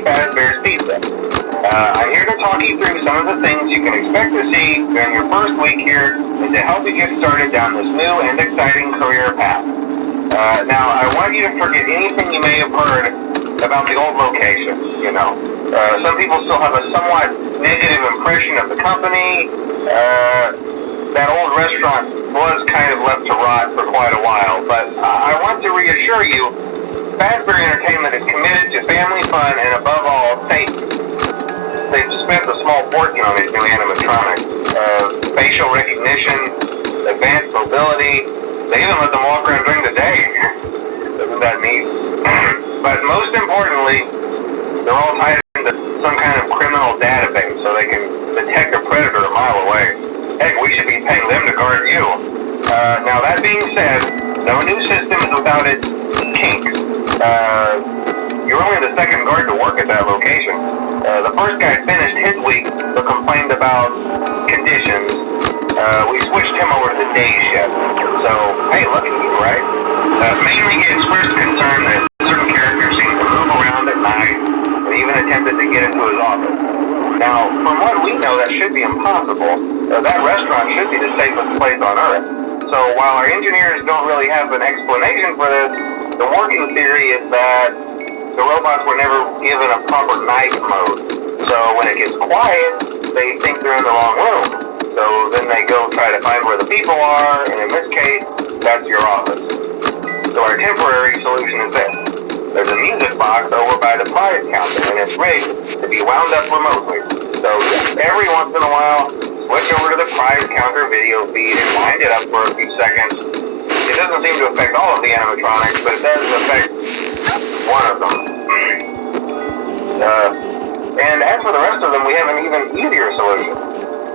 Freddy Fazbear's Pizza. I'm here to talk you through some of the things you can expect to see during your first week here and to help you get started down this new and exciting career path. Now, I want you to forget anything you may have heard about the old location. Some people still have a somewhat negative impression of the company. That old restaurant was kind of left to rot for quite a while, but I want to reassure you, Fazbear Entertainment is committed to family fun and above all, safety. They've spent a small fortune on these new animatronics. Facial recognition, advanced mobility, they even let them walk around during the day. Isn't that neat? But most importantly, they're all tied into some kind of criminal database so they can detect a predator a mile away. Heck, we should be paying them to guard you. Now that being said, no new system is without its kinks. You're only the second guard to work at that location. The first guy finished his week but complained about conditions. We switched him over to the day shift. So, hey, look at you, right? Mainly he expressed concern that certain characters seem to move around at night and even attempted to get into his office. Now, from what we know, that should be impossible. That restaurant should be the safest place on Earth. So while our engineers don't really have an explanation for this, the working theory is that the robots were never given a proper night mode. So when it gets quiet, they think they're in the wrong room. So then they go try to find where the people are, and in this case, that's your office. So our temporary solution is this. There's a music box over by the prize counter, and it's rigged to be wound up remotely. So every once in a while, switch over to the prize counter video feed and wind it up for a few seconds. It doesn't seem to affect all of the animatronics, but it does affect one of them. And as for the rest of them, we have an even easier solution.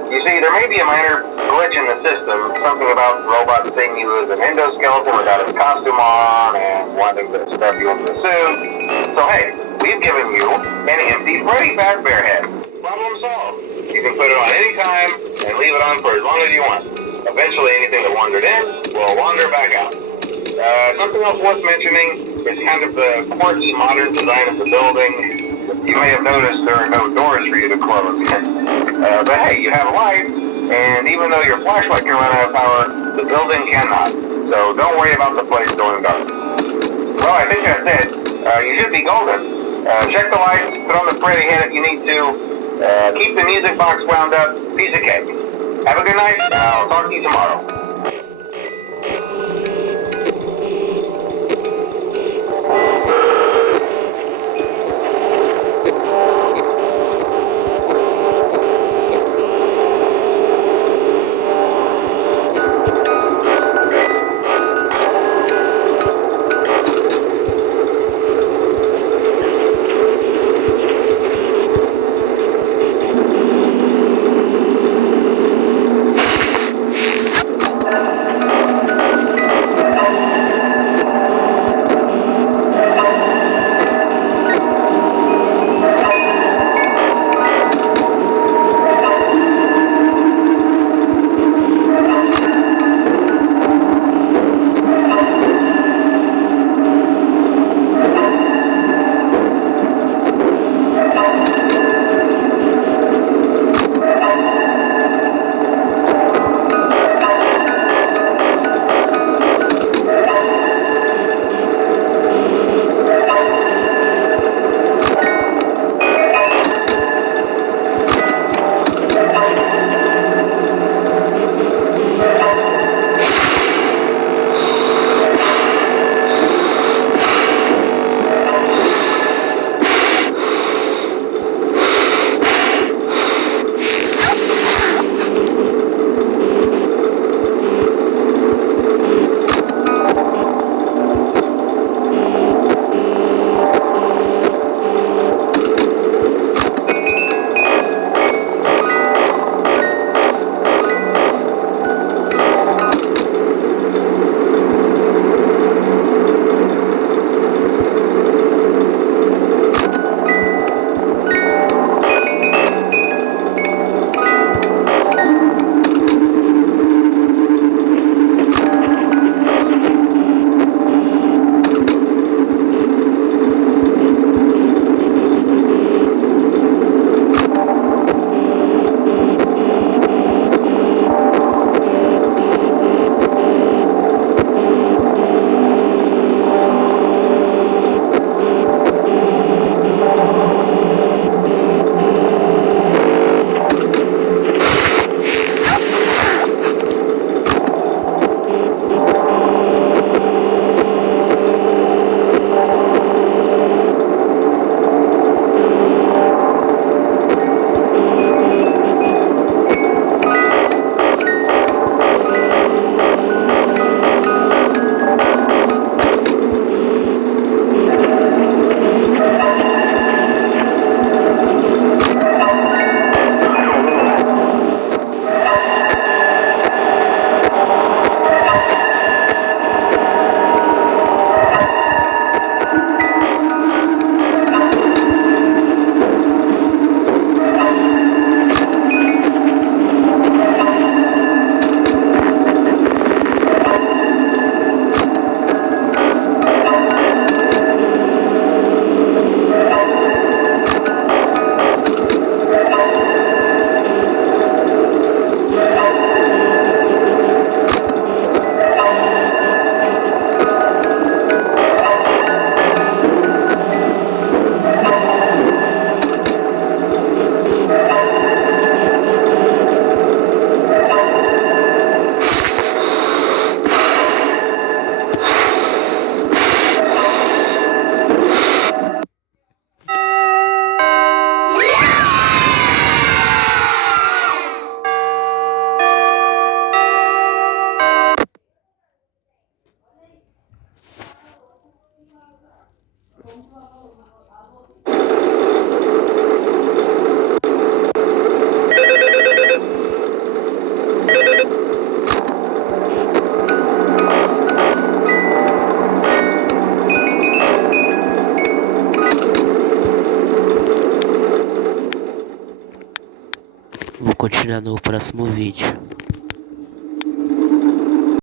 You see, there may be a minor glitch in the system, something about robots seeing you as an endoskeleton without a costume on and wanting to stuff you into a suit. So hey, we've given you an empty Freddy Fazbear head. Problem solved. You can put it on any time and leave it on for as long as you want. Eventually anything that wandered in will wander back out. Something else worth mentioning is kind of the quirky modern design of the building. You may have noticed there are no doors for you to close. But hey, you have a light, and even though your flashlight can run out of power, the building cannot. So don't worry about the place going dark. Well, I think that's it. You should be golden. Check the lights, put on the Freddy head if you need to. Keep the music box wound up. Piece of cake. Have a good night, and I'll talk to you tomorrow. Vou continuar no próximo vídeo.